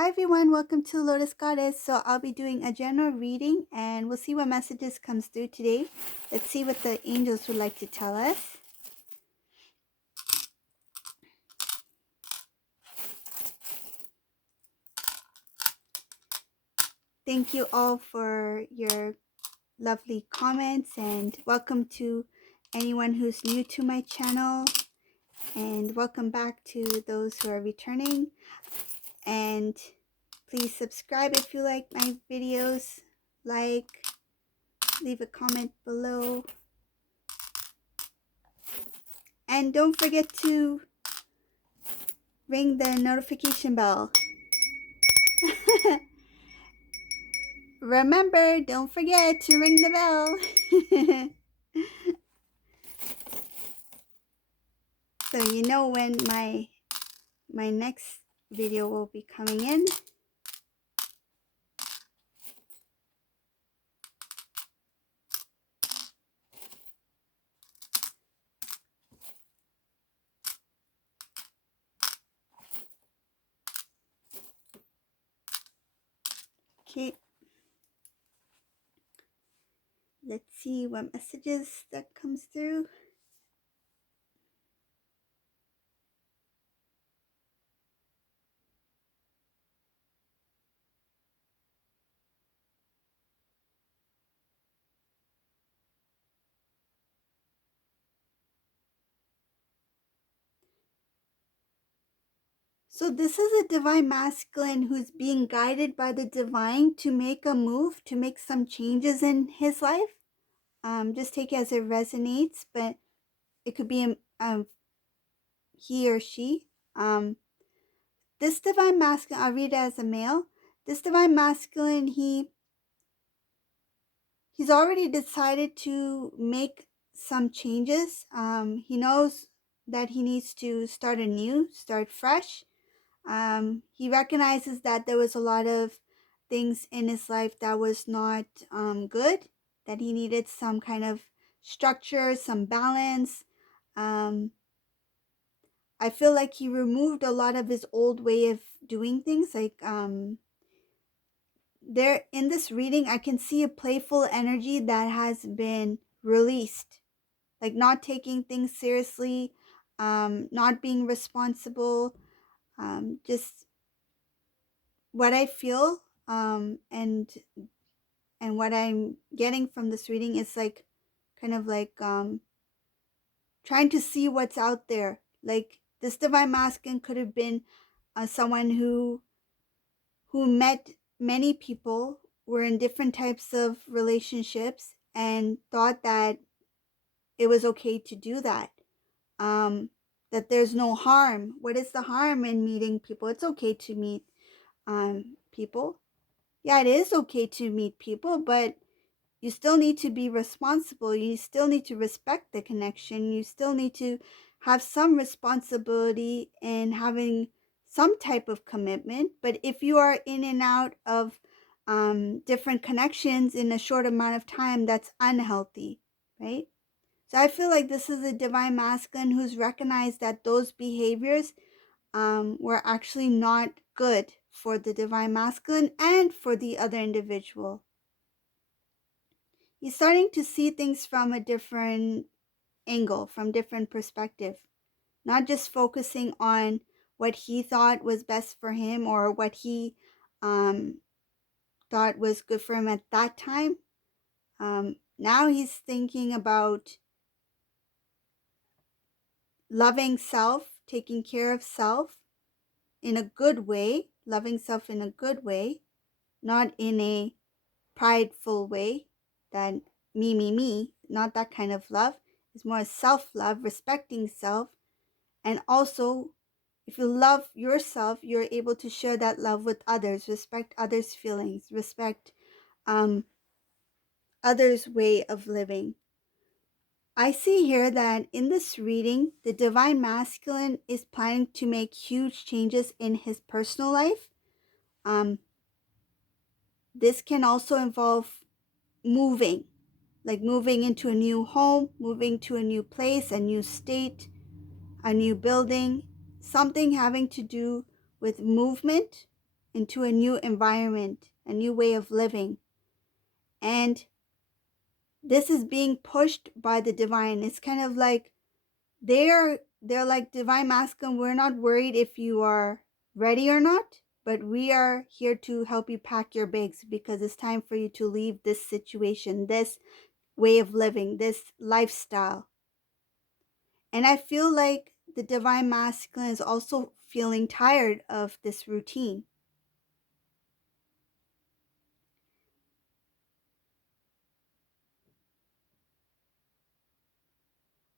Hi everyone, welcome to Lotus Goddess. So I'll be doing a general reading and we'll see what messages comes through today. Let's see what the angels would like to tell us. Thank you all for your lovely comments and welcome to anyone who's new to my channel and welcome back to those who are returning. And please subscribe if you like my videos, leave a comment below. And don't forget to ring the notification bell. Remember, don't forget to ring the bell. So you know when my next video will be coming in. Okay. Let's see what messages that comes through. So this is a divine masculine who's being guided by the divine to make a move, to make some changes in his life. Just take it as it resonates, but it could be he or she. This divine masculine, I'll read it as a male. This divine masculine, he's already decided to make some changes. He knows that he needs to start anew, start fresh. He recognizes that there was a lot of things in his life that was not good, that he needed some kind of structure, some balance. I feel like he removed a lot of his old way of doing things. Like there in this reading, I can see a playful energy that has been released, like not taking things seriously, not being responsible, just what I feel, and what I'm getting from this reading is like kind of like trying to see what's out there. Like this divine masculine could have been someone who met many people, were in different types of relationships, and thought that it was okay to do that. That there's no harm. What is the harm in meeting people? It's okay to meet people. Yeah, it is okay to meet people, but you still need to be responsible. You still need to respect the connection. You still need to have some responsibility in having some type of commitment. But if you are in and out of different connections in a short amount of time, that's unhealthy, right? So I feel like this is a divine masculine who's recognized that those behaviors were actually not good for the divine masculine and for the other individual. He's starting to see things from a different angle, from different perspective, not just focusing on what he thought was best for him or what he thought was good for him at that time. Now he's thinking about loving self, taking care of self in a good way, loving self in a good way, not in a prideful way, that me, not that kind of love. It's more self-love, respecting self. And also, if you love yourself, you're able to share that love with others, respect others' feelings, respect others' way of living. I see here that in this reading, the divine masculine is planning to make huge changes in his personal life. This can also involve moving, like moving into a new home, moving to a new place, a new state, a new building, something having to do with movement. into a new environment, a new way of living. And this is being pushed by the divine. It's kind of like they're like, divine masculine, we're not worried if you are ready or not, but we are here to help you pack your bags because it's time for you to leave this situation, this way of living, this lifestyle. And I feel like the divine masculine is also feeling tired of this routine.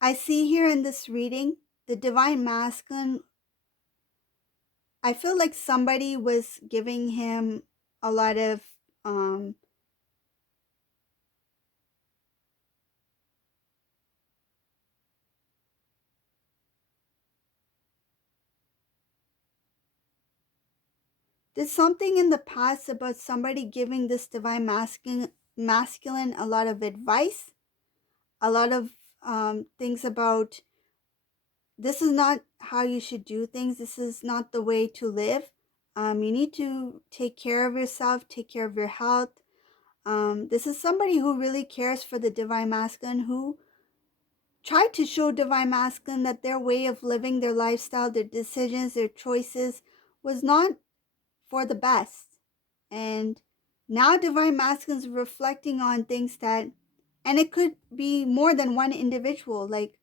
I see here in this reading, the divine masculine, I feel like somebody was giving him a lot of um there's something in the past about somebody giving this divine masculine a lot of advice, a lot of things about, this is not how you should do things. This is not the way to live. You need to take care of yourself, take care of your health. This is somebody who really cares for the divine masculine, who tried to show divine masculine that their way of living, their lifestyle, their decisions, their choices was not for the best. And now divine masculine is reflecting on things that, and it could be more than one individual, like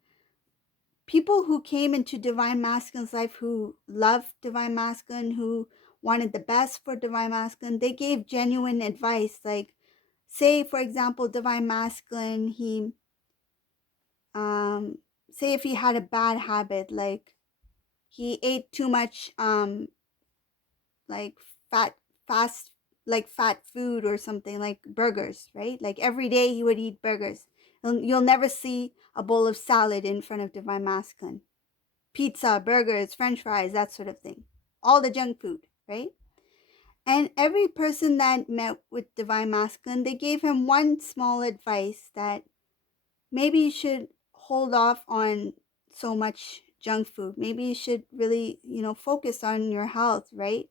people who came into divine masculine's life, who loved divine masculine, who wanted the best for divine masculine, they gave genuine advice. Like, say for example, divine masculine, he um say if he had a bad habit, like he ate too much like fat fast like fat food or something, like burgers, right? Like every day he would eat burgers. You'll never see a bowl of salad in front of divine masculine. Pizza, burgers, french fries, that sort of thing. All the junk food, right? And every person that met with divine masculine, they gave him one small advice, that maybe you should hold off on so much junk food. Maybe you should really, focus on your health, right?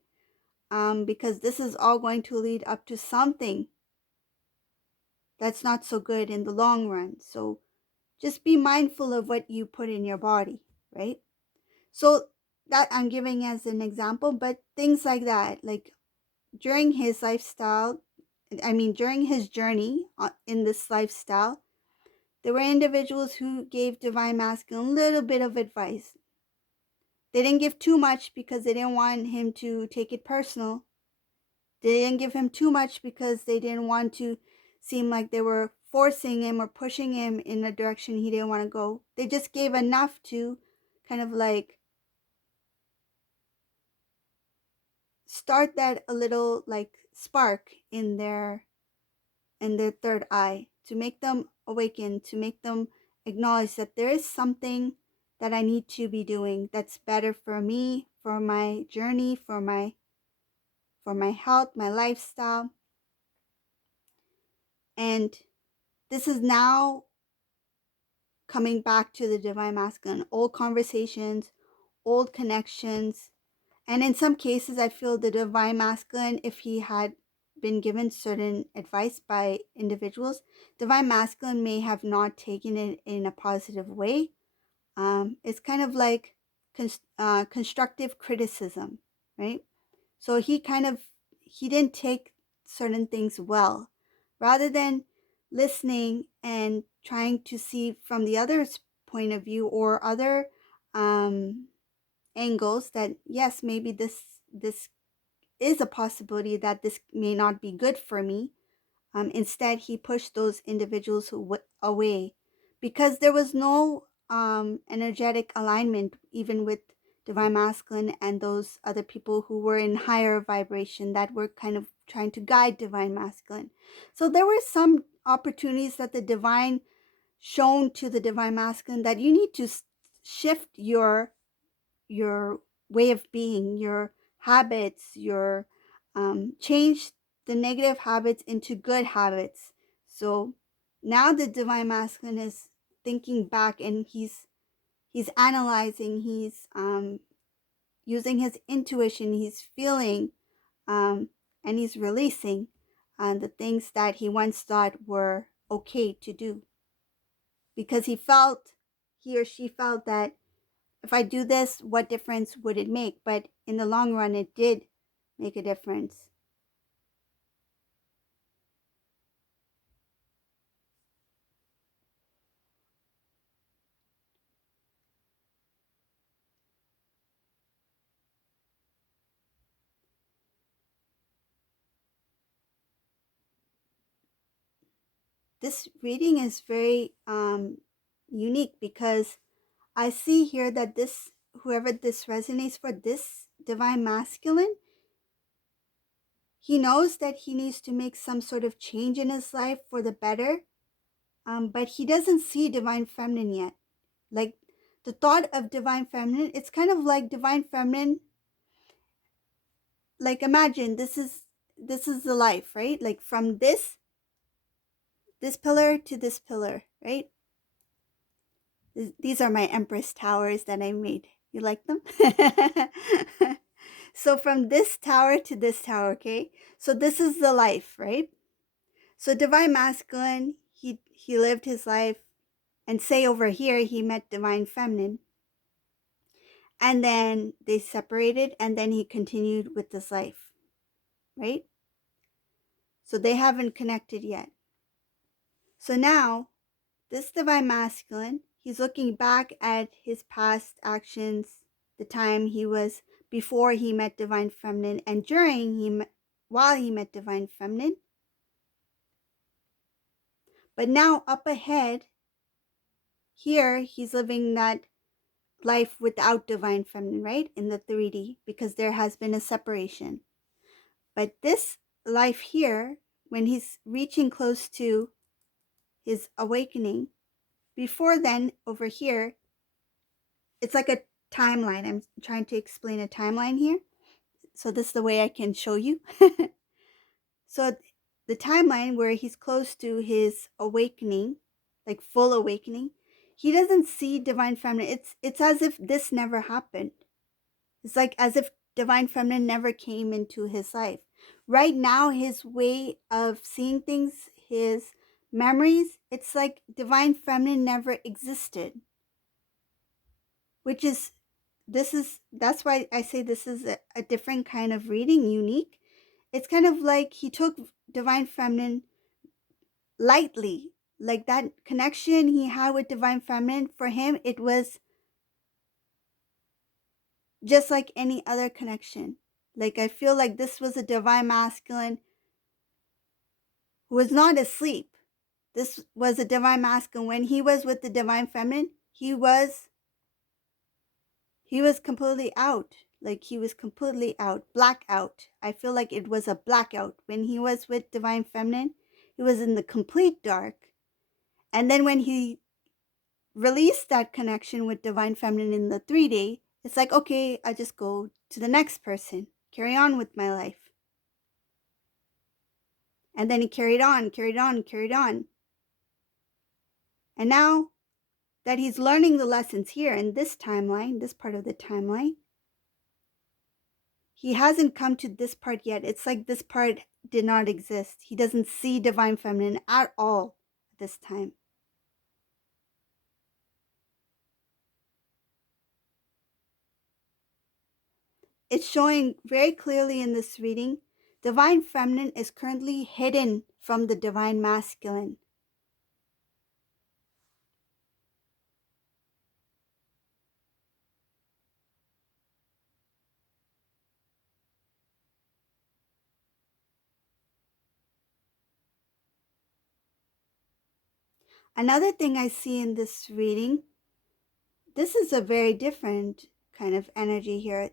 Because this is all going to lead up to something that's not so good in the long run. So just be mindful of what you put in your body, right? So that I'm giving as an example, but things like that, like during his lifestyle, during his journey in this lifestyle, there were individuals who gave divine masculine a little bit of advice. They didn't give too much because they didn't want him to take it personal. They didn't give him too much because they didn't want to seem like they were forcing him or pushing him in a direction he didn't want to go. They just gave enough to kind of like start that a little like spark in their third eye, to make them awaken, to make them acknowledge that there is something that I need to be doing that's better for me, for my journey, for my health, my lifestyle. And this is now coming back to the divine masculine, old conversations, old connections. And in some cases, I feel the divine masculine, if he had been given certain advice by individuals, divine masculine may have not taken it in a positive way. It's kind of like constructive criticism, right? So he didn't take certain things well. Rather than listening and trying to see from the other's point of view or other um, angles, that yes, maybe this is a possibility, that this may not be good for me. Instead, he pushed those individuals away because there was no energetic alignment, even with divine masculine and those other people who were in higher vibration that were kind of trying to guide divine masculine. So there were some opportunities that the divine shown to the divine masculine, that you need to shift your way of being, your habits, your change the negative habits into good habits. So now the divine masculine is thinking back, and he's analyzing, he's using his intuition, he's feeling and he's releasing the things that he once thought were okay to do, because he or she felt that if I do this, what difference would it make? But in the long run, it did make a difference. This reading is very unique, because I see here that this, whoever this resonates for, this divine masculine, he knows that he needs to make some sort of change in his life for the better, but he doesn't see divine feminine yet. Like the thought of divine feminine, it's kind of like divine feminine. Like imagine this is the life, right? Like from this pillar to this pillar, right? These are my Empress towers that I made. You like them? So from this tower to this tower, okay? So this is the life, right? So divine masculine, he lived his life, and say over here he met divine feminine. And then they separated, and then he continued with this life, right? So they haven't connected yet. So now this divine masculine, he's looking back at his past actions, the time he was before he met divine feminine, and while he met divine feminine. But now up ahead, here he's living that life without divine feminine, right? In the 3D, because there has been a separation. But this life here, when he's reaching close to his awakening, before then, over here, it's like a timeline. I'm trying to explain a timeline here. So this is the way I can show you. So the timeline where he's close to his awakening, like full awakening, he doesn't see divine feminine. It's as if this never happened. It's like as if divine feminine never came into his life. Right now, his way of seeing things, his memories, it's like divine feminine never existed. Which is, that's why I say this is a different kind of reading, unique. It's kind of like he took divine feminine lightly. Like that connection he had with divine feminine, for him, it was just like any other connection. Like I feel like this was a divine masculine who was not asleep. This was a divine masculine. When he was with the divine feminine, he was completely out. Like he was completely out, blackout. I feel like it was a blackout. When he was with divine feminine, he was in the complete dark. And then when he released that connection with divine feminine in the 3D, it's like, okay, I just go to the next person, carry on with my life. And then he carried on. And now that he's learning the lessons here in this timeline, this part of the timeline, he hasn't come to this part yet. It's like this part did not exist. He doesn't see divine feminine at all at this time. It's showing very clearly in this reading, divine feminine is currently hidden from the divine masculine. Another thing I see in this reading, this is a very different kind of energy here.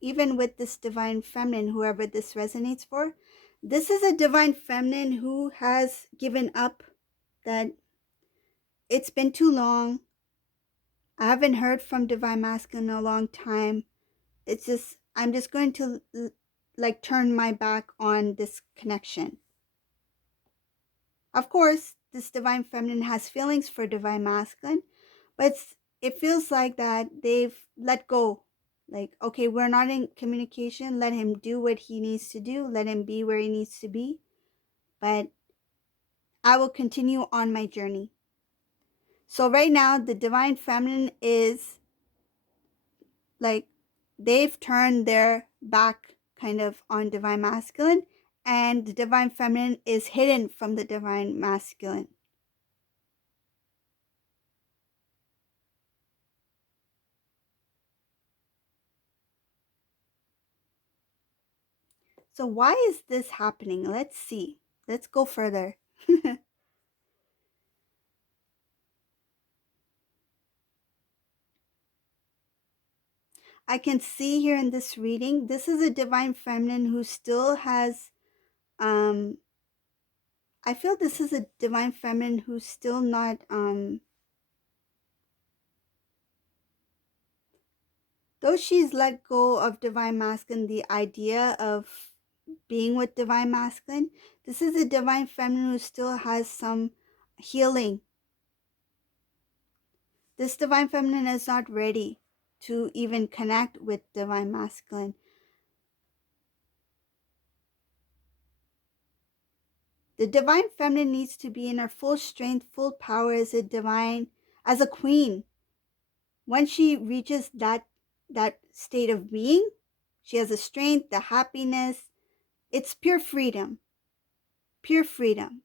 Even with this divine feminine, whoever this resonates for, this is a divine feminine who has given up, that it's been too long. I haven't heard from divine masculine in a long time. It's just, I'm just going to like turn my back on this connection. Of course, this divine feminine has feelings for divine masculine, but it feels like that they've let go. Like, okay, we're not in communication. Let him do what he needs to do. Let him be where he needs to be. But I will continue on my journey. So right now, the divine feminine is like, they've turned their back kind of on divine masculine, and the divine feminine is hidden from the divine masculine. So why is this happening? Let's see. Let's go further. I can see here in this reading, this is a divine feminine who still has, I feel this is a divine feminine who's still not, though she's let go of divine masculine, the idea of being with divine masculine, this is a divine feminine who still has some healing. This divine feminine is not ready to even connect with divine masculine. The divine feminine needs to be in her full strength, full power as as a queen. When she reaches that state of being, she has the strength, the happiness. It's pure freedom. Pure freedom.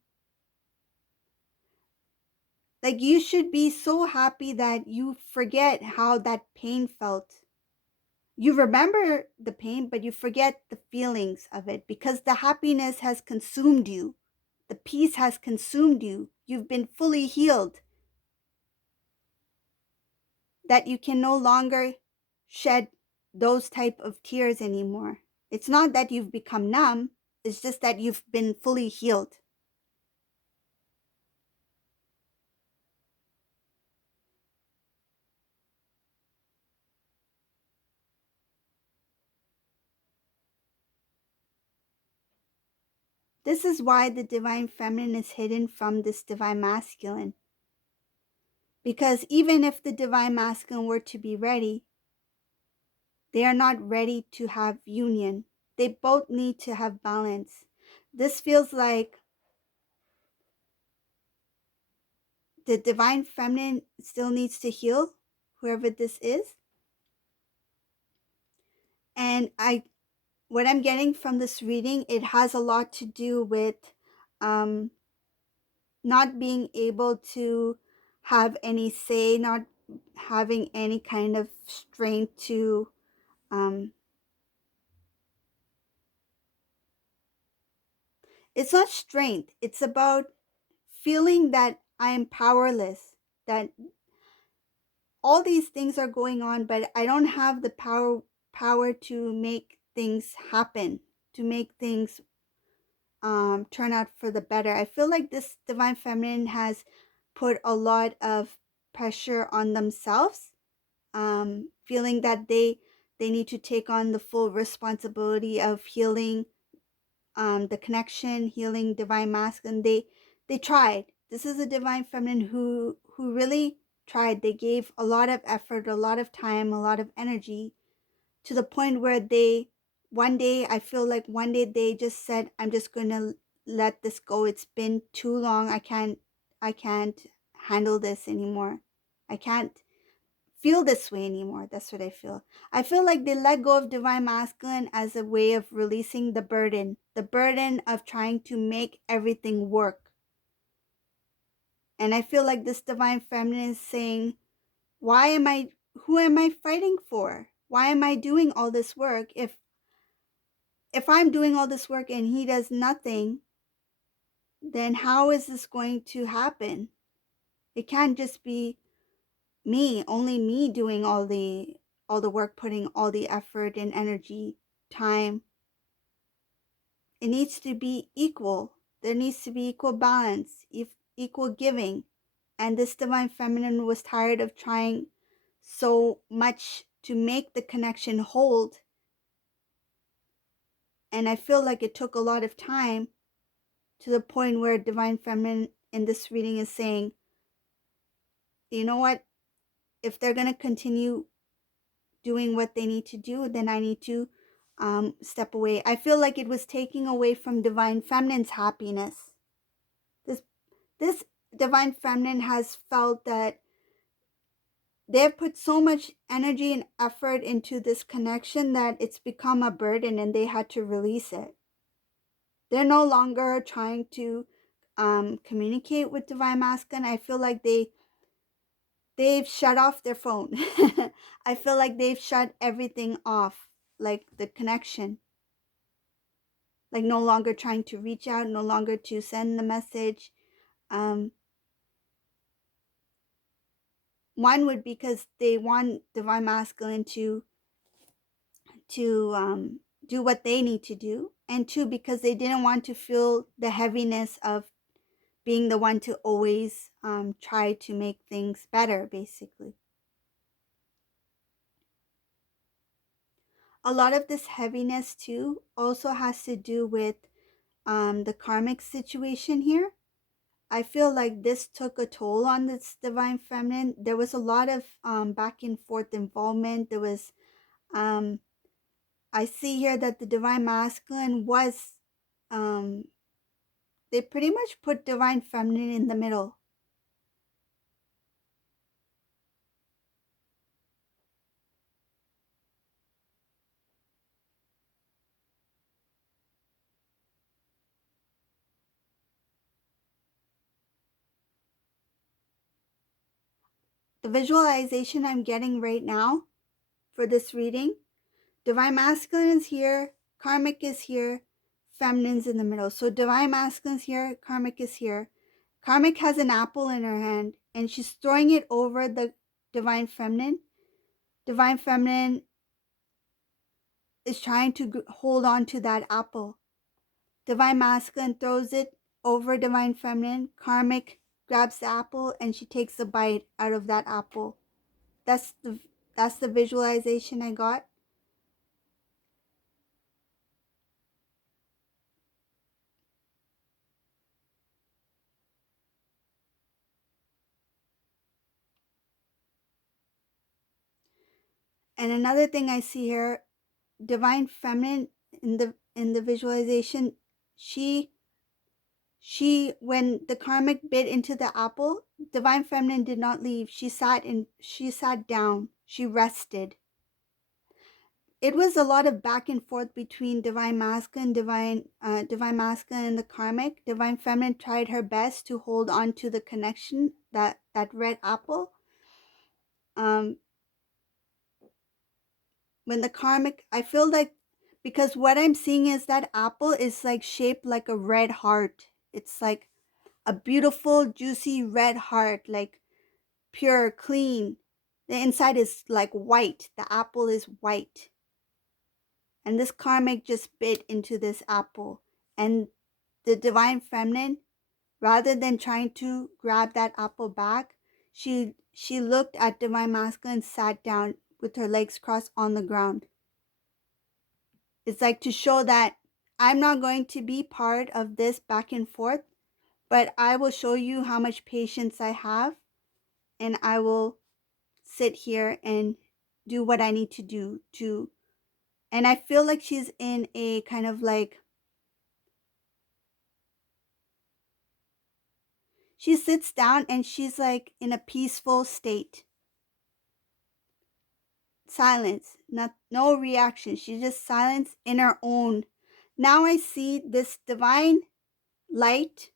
Like, you should be so happy that you forget how that pain felt. You remember the pain, but you forget the feelings of it because the happiness has consumed you. The peace has consumed you. You've been fully healed. That you can no longer shed those type of tears anymore. It's not that you've become numb. It's just that you've been fully healed. This is why the divine feminine is hidden from this divine masculine. Because even if the divine masculine were to be ready, they are not ready to have union. They both need to have balance. This feels like the divine feminine still needs to heal, whoever this is. And what I'm getting from this reading, it has a lot to do with um, not being able to have any say, not having any kind of strength to um, it's not strength, it's about feeling that I am powerless, that all these things are going on, but I don't have the power to make things happen, to make things turn out for the better. I feel like this divine feminine has put a lot of pressure on themselves, feeling that they need to take on the full responsibility of healing the connection, healing divine masculine. They tried. This is a divine feminine who really tried. They gave a lot of effort, a lot of time, a lot of energy, to the point where one day, I feel like one day they just said, I'm just gonna let this go. It's been too long. I can't handle this anymore. I can't feel this way anymore. That's what I feel. I feel like they let go of divine masculine as a way of releasing the burden of trying to make everything work. And I feel like this divine feminine is saying, who am I fighting for? Why am I doing all this work? If I'm doing all this work and he does nothing, then how is this going to happen? It can't just be only me doing all the work, putting all the effort and energy, time. It needs to be equal. There needs to be equal balance, equal giving. And this divine feminine was tired of trying so much to make the connection hold. And I feel like it took a lot of time, to the point where divine feminine in this reading is saying, you know what? If they're going to continue doing what they need to do, then I need to step away. I feel like it was taking away from divine feminine's happiness. This divine feminine has felt that they've put so much energy and effort into this connection that it's become a burden and they had to release it. They're no longer trying to communicate with divine masculine. I feel like they've shut off their phone. I feel like they've shut everything off, like the connection. Like no longer trying to reach out, no longer to send the message. One would because they want divine masculine to do what they need to do, and two, because they didn't want to feel the heaviness of being the one to always try to make things better, basically. A lot of this heaviness too also has to do with the karmic situation here. I feel like this took a toll on this divine feminine. There was a lot of back and forth involvement. There was I see here that the divine masculine was they pretty much put divine feminine in the middle. The visualization I'm getting right now for this reading, divine masculine is here, karmic is here, feminine's in the middle. So divine masculine's here, karmic is here. Karmic has an apple in her hand and she's throwing it over the divine feminine. Divine feminine is trying to hold on to that apple. Divine masculine throws it over divine feminine. Karmic grabs the apple and she takes a bite out of that apple. That's the visualization I got. And another thing I see here, divine feminine in the visualization, she when the karmic bit into the apple, divine feminine did not leave. She sat down. She rested. It was a lot of back and forth between divine masculine, divine masculine and the karmic. Divine feminine tried her best to hold on to the connection, that red apple. When the karmic, I feel like, because what I'm seeing is that apple is like shaped like a red heart. It's like a beautiful juicy red heart, like pure, clean. The inside is like white. The apple is white. And this karmic just bit into this apple. And the divine feminine, rather than trying to grab that apple back, she looked at divine masculine and sat down with her legs crossed on the ground. It's like to show that I'm not going to be part of this back and forth, but I will show you how much patience I have, and I will sit here and do what I need to do to. And I feel like she's in a kind of like, she sits down and she's like in a peaceful state. Silence, no reaction. She's just silence in her own. Now I see this divine light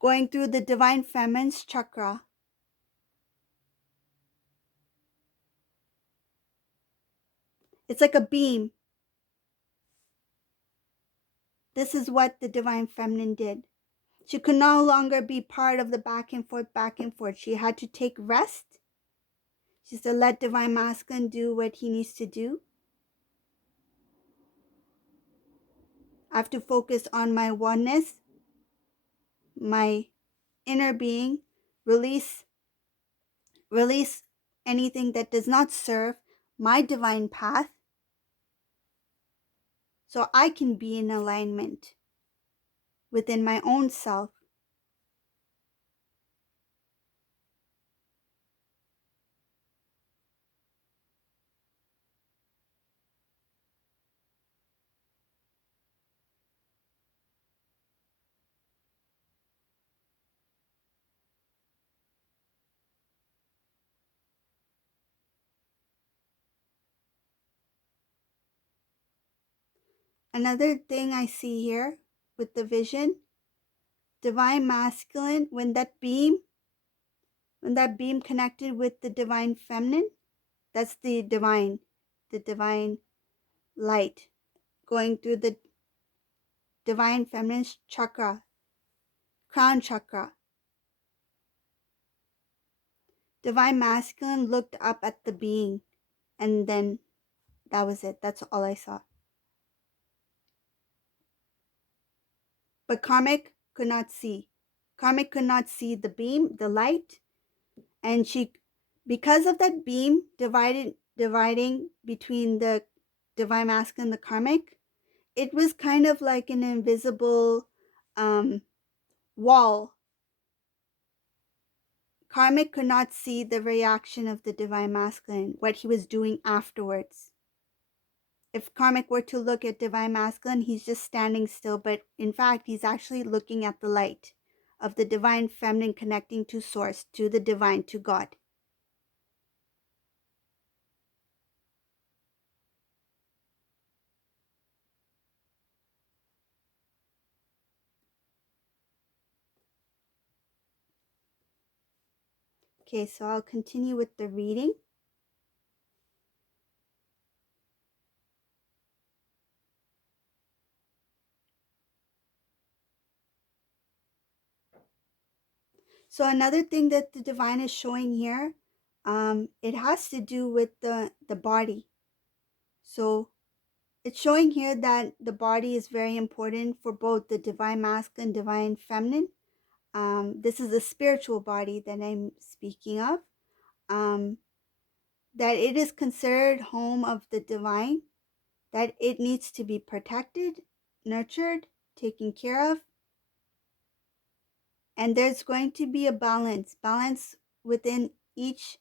going through the divine feminine's chakra. It's like a beam. This is what the divine feminine did. She could no longer be part of the back and forth, back and forth. She had to take rest. She said, let divine masculine do what he needs to do. I have to focus on my oneness, my inner being, release anything that does not serve my divine path, so I can be in alignment within my own self. Another thing I see here with the vision, divine masculine, when that beam connected with the divine feminine, that's the divine light going through the divine feminine chakra, crown chakra. Divine masculine looked up at the being, and then that was it. That's all I saw. But Karmic could not see. Karmic could not see the beam, the light, and because of that beam dividing between the divine masculine and the Karmic, it was kind of like an invisible wall. Karmic could not see the reaction of the divine masculine, what he was doing afterwards. If Karmic were to look at divine masculine, he's just standing still, but in fact, he's actually looking at the light of the divine feminine connecting to source, to the divine, to God. Okay, so I'll continue with the reading. So another thing that the divine is showing here, it has to do with the body. So it's showing here that the body is very important for both the divine masculine and divine feminine. This is the spiritual body that I'm speaking of. That it is considered home of the divine, that it needs to be protected, nurtured, taken care of. And there's going to be a balance within each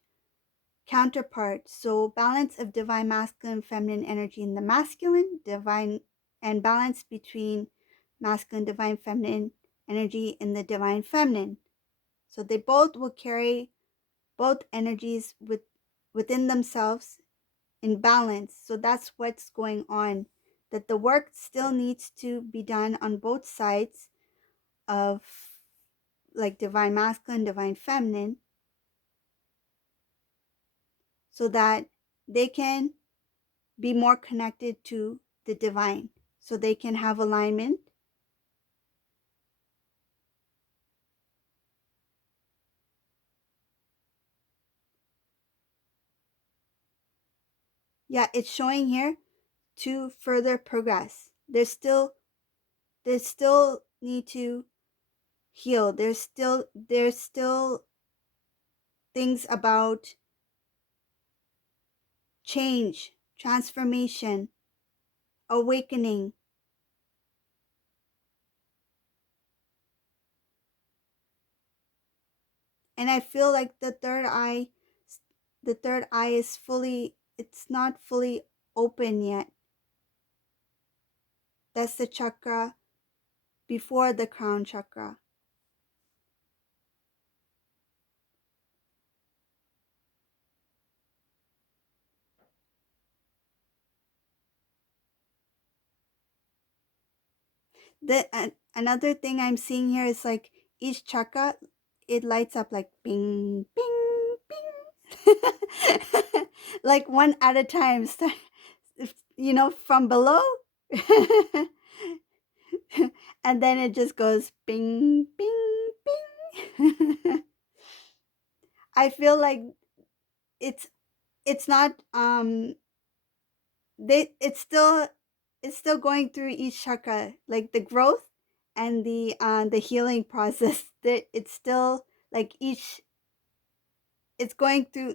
counterpart. So balance of divine masculine and feminine energy in the masculine, divine, and balance between masculine, divine, feminine energy in the divine feminine. So they both will carry both energies within themselves in balance. So that's what's going on, that the work still needs to be done on both sides of like divine masculine, divine feminine, so that they can be more connected to the divine, so they can have alignment. Yeah, it's showing here to further progress. They still need to heal. There's still things about change, transformation, awakening. And I feel like the third eye is it's not fully open yet. That's the chakra before the crown chakra. Another thing I'm seeing here is like each chakra, it lights up like bing, bing, bing. Like one at a time, from below. And then it just goes bing, bing, bing. I feel like it's not it's still going through each chakra, like the growth and the healing process. That it's still like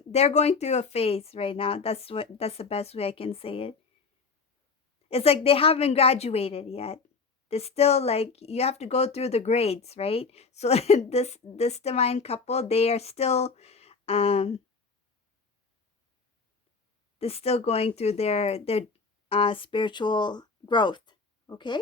they're going through a phase right now. That's the best way I can say it. It's like they haven't graduated yet. They're still like, you have to go through the grades, right? So this divine couple, they are still they're still going through their spiritual growth. Okay,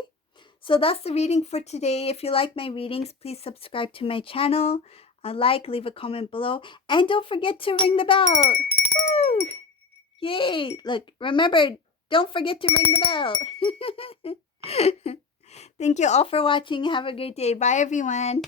so that's the reading for today. If you like my readings, please subscribe to my channel, leave a comment below, and don't forget to ring the bell. Woo! Yay! Look, remember, Don't forget to ring the bell. Thank you all for watching. Have a great day. Bye, everyone.